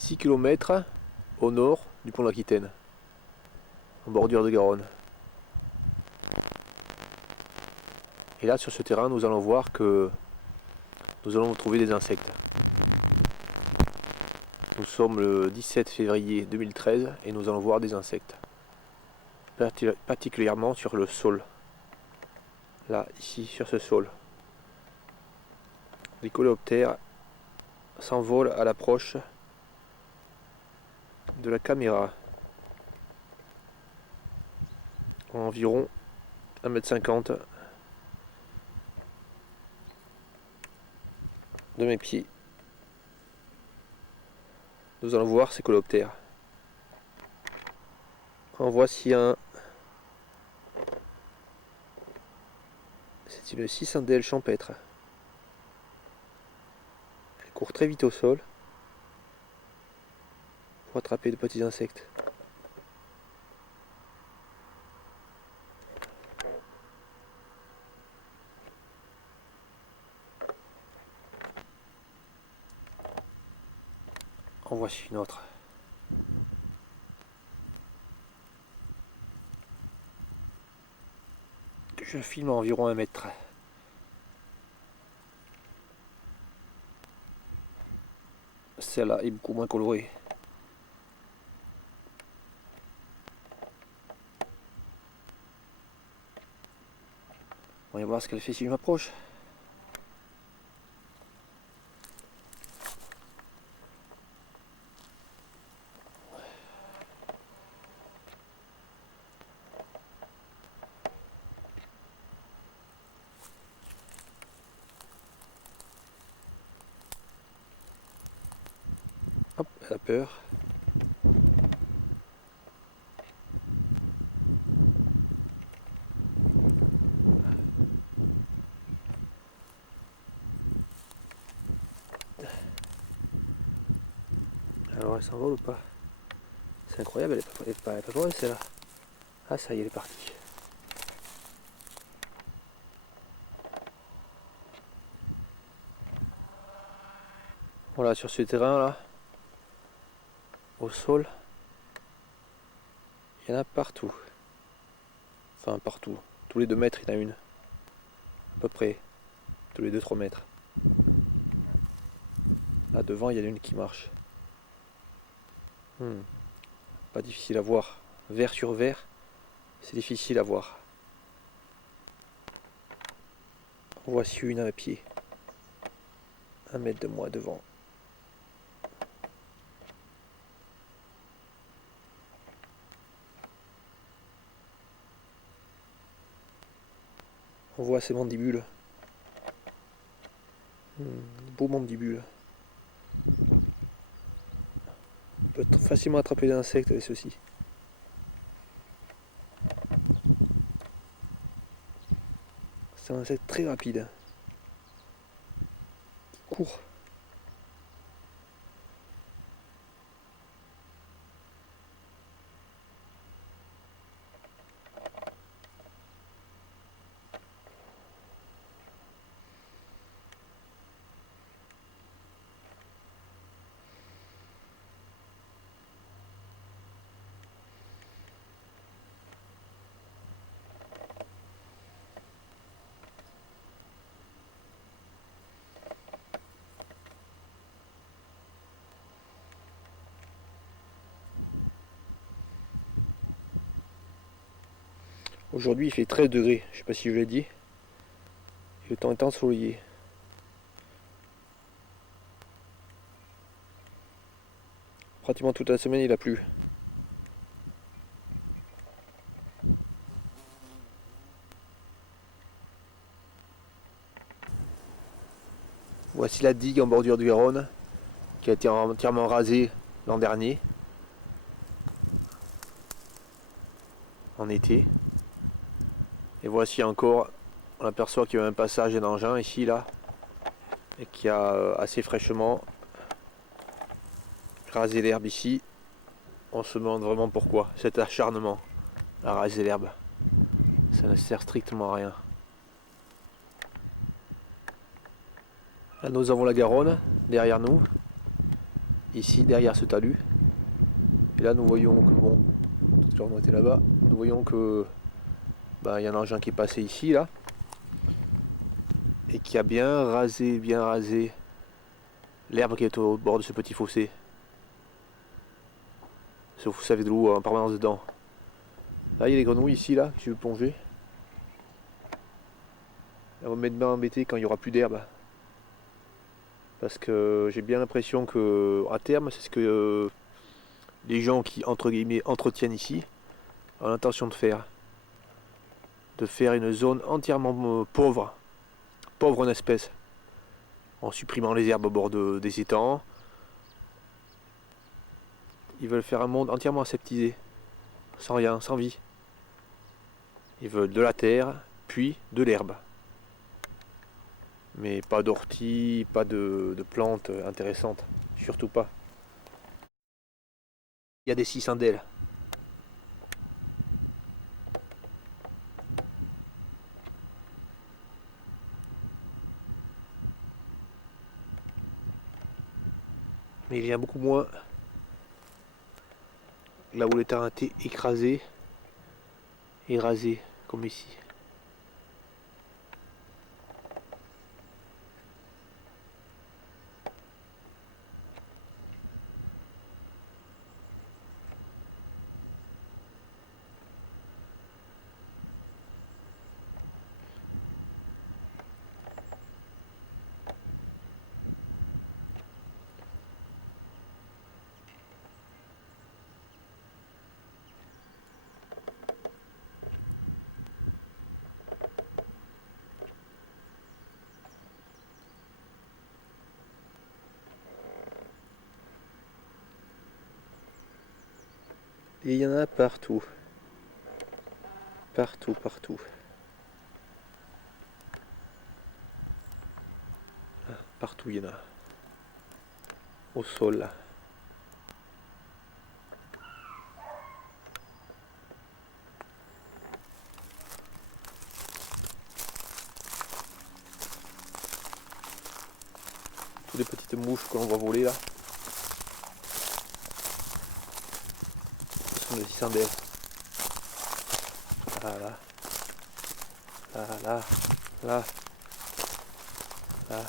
6 km au nord du pont de l'Aquitaine, en bordure de Garonne. Et là, sur ce terrain, nous allons voir que nous allons trouver des insectes. Nous sommes le 17 février 2013 et nous allons voir des insectes. Particulièrement sur le sol. Là, ici, sur ce sol. Les coléoptères s'envolent à l'approche de la caméra. Environ 1,50 m de mes pieds. Nous allons voir ces coléoptères. En voici un. C'est une cicindèle champêtre. Elle court très vite au sol pour attraper de petits insectes. En voici une autre. Que je filme à environ 1 mètre. Celle-là est beaucoup moins colorée. On va voir ce qu'elle fait si je m'approche. Hop, elle a peur. Alors elle s'envole ou pas? C'est incroyable, elle est pas loin celle-là. Ah ça y est, elle est partie. Voilà, sur ce terrain là, au sol, il y en a partout. Enfin partout. Tous les 2 mètres il y en a une. À peu près. Tous les 2-3 mètres. Là devant il y en a une qui marche. Pas difficile à voir. Vert sur vert, c'est difficile à voir. Voici une à pied. 1 mètre de moi devant. On voit ses mandibules. Beau mandibule. On peut facilement attraper des insectes avec ceci. C'est un insecte très rapide. Qui court. Aujourd'hui il fait 13 degrés, je sais pas si je l'ai dit. Et le temps est ensoleillé. Pratiquement toute la semaine il a plu. Voici la digue en bordure du Garonne qui a été entièrement rasée l'an dernier, en été. Et voici encore, on aperçoit qu'il y a un passage d'un engin ici, là, et qui a assez fraîchement rasé l'herbe ici. On se demande vraiment pourquoi, cet acharnement à raser l'herbe. Ça ne sert strictement à rien. Là nous avons la Garonne derrière nous. ici derrière ce talus. Et là nous voyons que bon, tout à l'heure on était là-bas, nous voyons que il y a un engin qui est passé ici là et qui a bien rasé l'herbe qui est au bord de ce petit fossé. Ce fossé avec de l'eau en permanence dedans. Là il y a les grenouilles ici là, que je vais plonger. Elles vont m'être bien embêtées quand il n'y aura plus d'herbe. Parce que j'ai bien l'impression que à terme c'est ce que les gens qui entre guillemets entretiennent ici ont l'intention de faire. De faire une zone entièrement pauvre en espèces. En supprimant les herbes au bord des étangs. Ils veulent faire un monde entièrement aseptisé. Sans rien, sans vie. Ils veulent de la terre, puis de l'herbe. Mais pas d'orties, pas de plantes intéressantes. Surtout pas. Il y a des cicindèles. Mais il y a beaucoup moins là où le terrain a été écrasé et rasé, comme ici. Et il y en a partout. Partout, partout. Ah, partout il y en a. Au sol là. Toutes les petites mouches qu'on voit voler là. Ce sont des cicindèles. Là, là. Là, là. Là. Là.